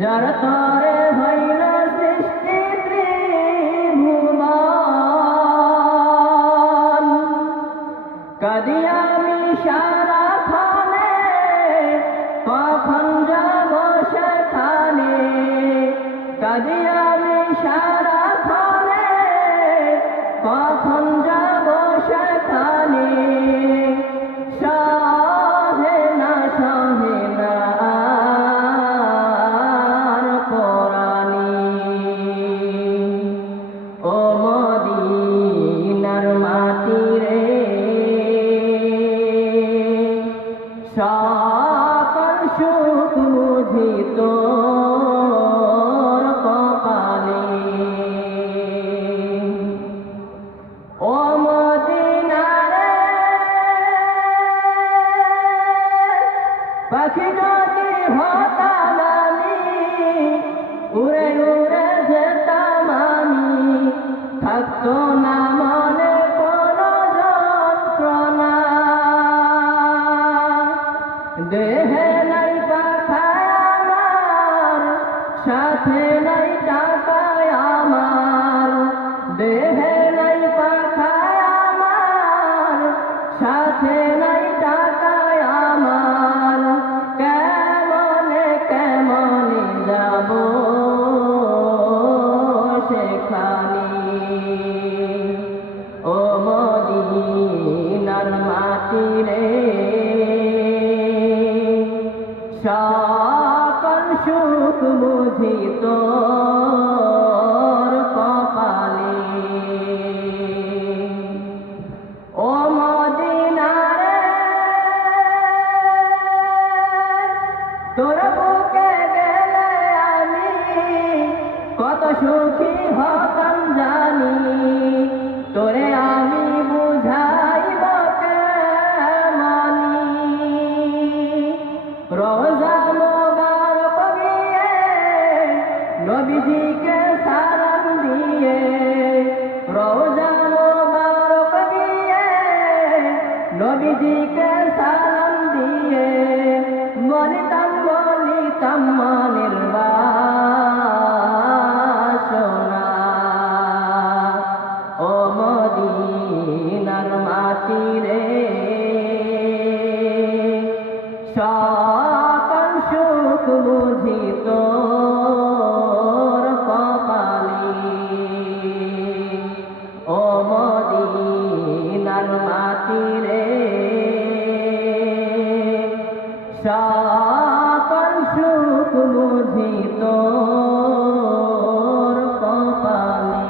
যার তরে হইল সৃষ্টি ত্রিভুবন, কাঁদি আমি সারাক্ষণে, কখন যাব সেখানে। কাঁদি আমি সারাক্ষণে, কখন যাব সেখানে। সহে না আর পরানি, ও মদিনার মাটি রে, সকল সুখ বুঝি তোর কপালে। ও মদিনা রে, পাখি যদি হতাম আমি, উড়ে উড়ে যেতাম আমি, থাকতো না মনে কোনো যন্ত্রণা। দেহে নাই পাখায় আমার, সাথে নাই টাকায় আমার। দেহে নাই পাখায় আমার, সাথে নাই টাকায় আমার। কেমনে কেমনে যাব সেখানে। ও মদিনার মাটি রে, সকল সুখ বুঝি তোর কপালে। ও মদিনা রে, তোর বুকে গেলে আমি কত সুখী হতাম জানি। তোরে আমি বুঝাইব কেমনি, রোজা মোবারক দিয়ে নবীজিকে সালাম দিয়ে। রোজা মোবারক দিয়ে নবীজিকে সালাম দিয়ে, বলিতাম বলিতাম মনের বাসনা। ও মদিনার মাটি রে, সকল সুখ বুঝি তোর কপালে। ও মদিনার মাটি রে, সকল সুখ বুঝি তোর কপালে।